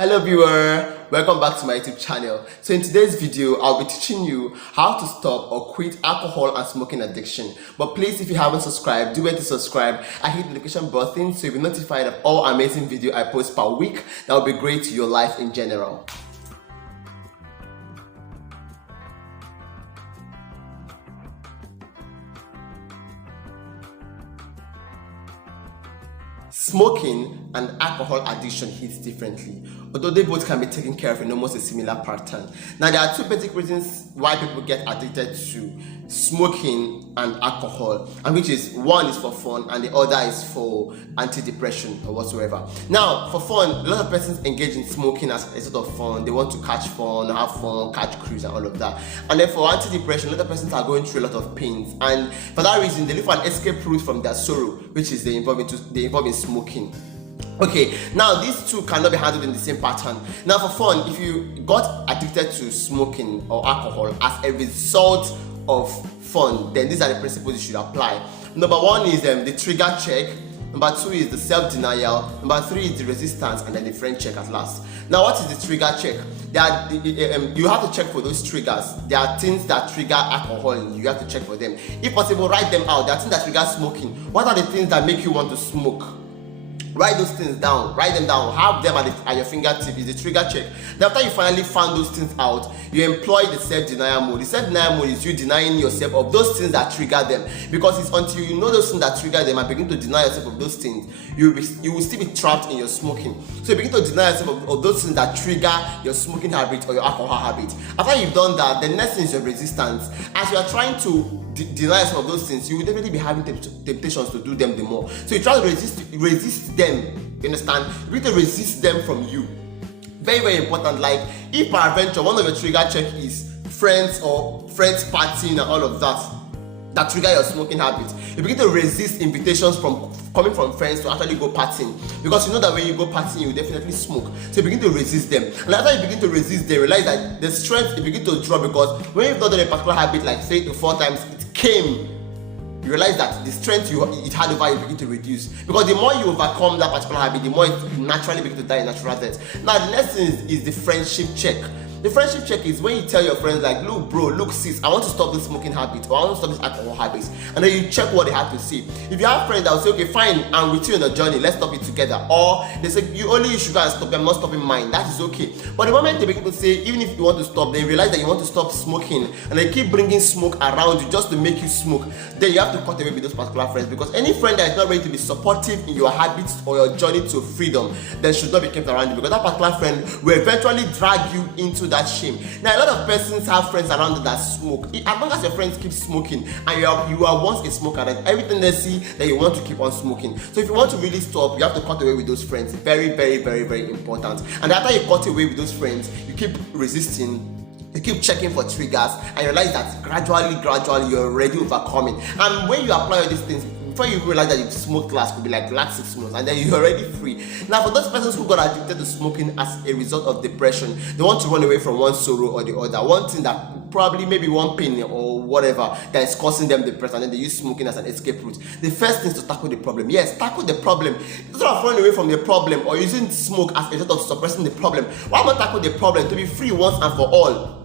Hello viewer, welcome back to my YouTube channel. So in today's video, I'll be teaching you how to stop or quit alcohol and smoking addiction. But please, if you haven't subscribed, do wait to subscribe and hit the notification button so you'll be notified of all amazing videos I post per week that will be great to your life in general. Smoking and alcohol addiction hits differently, although they both can be taken care of in almost a similar pattern. Now, there are two basic reasons why people get addicted to smoking and alcohol, and which is one is for fun and the other is for anti-depression or whatsoever. Now, for fun, a lot of persons engage in smoking as a sort of fun. They want to catch fun, have fun, catch cruise and all of that. And then for anti-depression, a lot of persons are going through a lot of pains, and for that reason, they look for an escape route from their sorrow, which is they involve in smoking. Okay, now these two cannot be handled in the same pattern. Now, for fun, if you got addicted to smoking or alcohol as a result of fun, then these are the principles you should apply. Number one is the trigger check. Number two is the self-denial. Number three is the resistance, and then the friend check at last. Now, what is the trigger check? You have to check for those triggers. There are things that trigger alcohol in you. You have to check for them. If possible, write them out. There are things that trigger smoking. What are the things that make you want to smoke? Write those things down. Write them down. Have them at your fingertip. Is the trigger check. Then after you finally found those things out, you employ the self-denial mode. The self-denial mode is you denying yourself of those things that trigger them. Because it's until you know those things that trigger them and begin to deny yourself of those things, you will still be trapped in your smoking. So you begin to deny yourself of those things that trigger your smoking habit or your alcohol habit. After you've done that, the next thing is your resistance. As you are trying to deny yourself of those things, you will definitely be having temptations to do them the more. So you try to resist them. You understand? You need to resist them from you. Very, very important. Like if peradventure one of your trigger check is friends partying and all of that trigger your smoking habits, you begin to resist invitations coming from friends to actually go partying, because you know that when you go partying you definitely smoke. So you begin to resist them, and after you begin to resist them, realize that the strength you begin to drop, because when you've not done a particular habit like 3 to 4 times, it came. You realize that the strength it had over you begin to reduce, because the more you overcome that particular habit, the more it naturally begins to die a natural death. Now, the next thing is the friendship check. The friendship check is when you tell your friends like, look bro, look sis, I want to stop this smoking habit, or I want to stop this alcohol habits, and then you check what they have to say. If you have friends that will say, okay fine, I'm with you on the journey, let's stop it together, or they say you only use sugar and stop, I'm not stopping mine, that is okay. But the moment they begin to say, even if you want to stop, they realize that you want to stop smoking, and they keep bringing smoke around you just to make you smoke, then you have to cut away with those particular friends, because any friend that is not ready to be supportive in your habits or your journey to freedom, then should not be kept around you, because that particular friend will eventually drag you into that shame. Now, a lot of persons have friends around them that smoke. As long as your friends keep smoking and you are once a smoker, then everything they see that you want to keep on smoking. So if you want to really stop, you have to cut away with those friends. Very, very, very, very important. And after you cut away with those friends, you keep resisting, you keep checking for triggers, and you realize that gradually you're already overcoming. And when you apply all these things, before you realize that you've smoked last, could be like last 6 months, and then you're already free. Now, for those persons who got addicted to smoking as a result of depression, they want to run away from one sorrow or the other, one thing that probably maybe one pain or whatever that is causing them depression, and then they use smoking as an escape route. The first thing is to tackle the problem. Yes, tackle the problem. Instead of running away from the problem or using smoke as a result of suppressing the problem, why not tackle the problem to be free once and for all?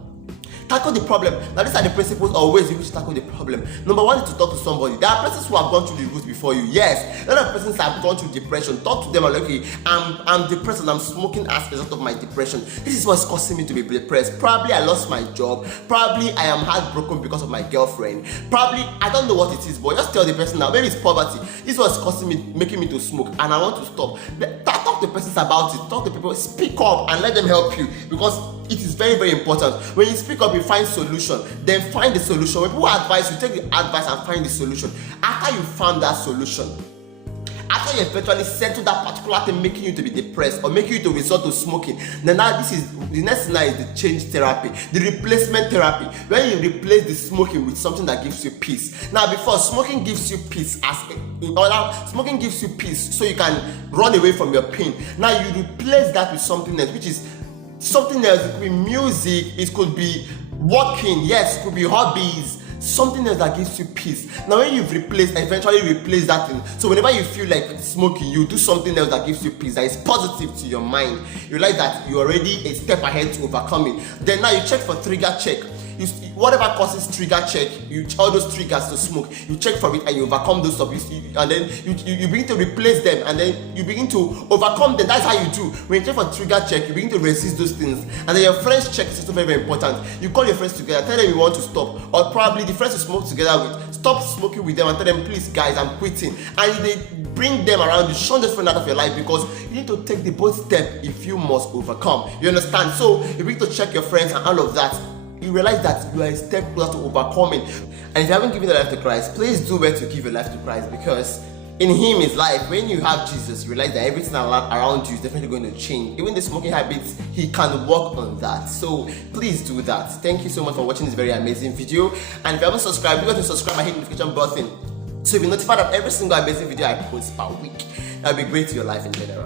Tackle the problem. Now, these are the principles or ways in which to tackle the problem. Number one is to talk to somebody. There are persons who have gone through the route before you. Yes, a lot of persons have gone through depression. Talk to them and okay, I'm depressed and I'm smoking as a result of my depression. This is what's causing me to be depressed. Probably I lost my job. Probably I am heartbroken because of my girlfriend. Probably I don't know what it is, but just tell the person now. Maybe it's poverty. This is what's causing me, making me to smoke, and I want to stop. Talk to persons about it. Talk to people. Speak up and let them help you, because it is very, very important. When you speak up, you find solution. Then find the solution. When people advise you, take the advice and find the solution. After you found that solution, after you eventually settle that particular thing making you to be depressed or making you to resort to smoking, then now this is the next thing is the change therapy, the replacement therapy, when you replace the smoking with something that gives you peace. Now, before, smoking gives you peace smoking gives you peace so you can run away from your pain. Now you replace that with something else, which is something else. It could be music, it could be walking, yes, it could be hobbies, something else that gives you peace. Now when you've eventually replaced that thing, so whenever you feel like smoking, you do something else that gives you peace, that is positive to your mind. You realize that you're already a step ahead to overcoming. Then now you check for trigger check. Whatever causes trigger check, all those triggers to smoke, you check for it and you overcome those stuff, and then you begin to replace them, and then you begin to overcome them. That's how you do. When you check for trigger check, you begin to resist those things, and then your friends check is also very, very important. You call your friends together, tell them you want to stop, or probably the friends you smoke together with, stop smoking with them and tell them, please guys, I'm quitting, and they bring them around you, shun those friends out of your life, because you need to take the bold step if you must overcome. You understand? So you begin to check your friends and all of that. You realize that you are a step closer to overcoming. And if you haven't given your life to Christ, please do well to give your life to Christ, because in Him is life. When you have Jesus, you realize that everything around you is definitely going to change. Even the smoking habits, He can work on that. So please do that. Thank you so much for watching this very amazing video. And if you haven't subscribed, do well to subscribe and hit the notification button so you'll be notified of every single amazing video I post per week. That will be great to your life in general.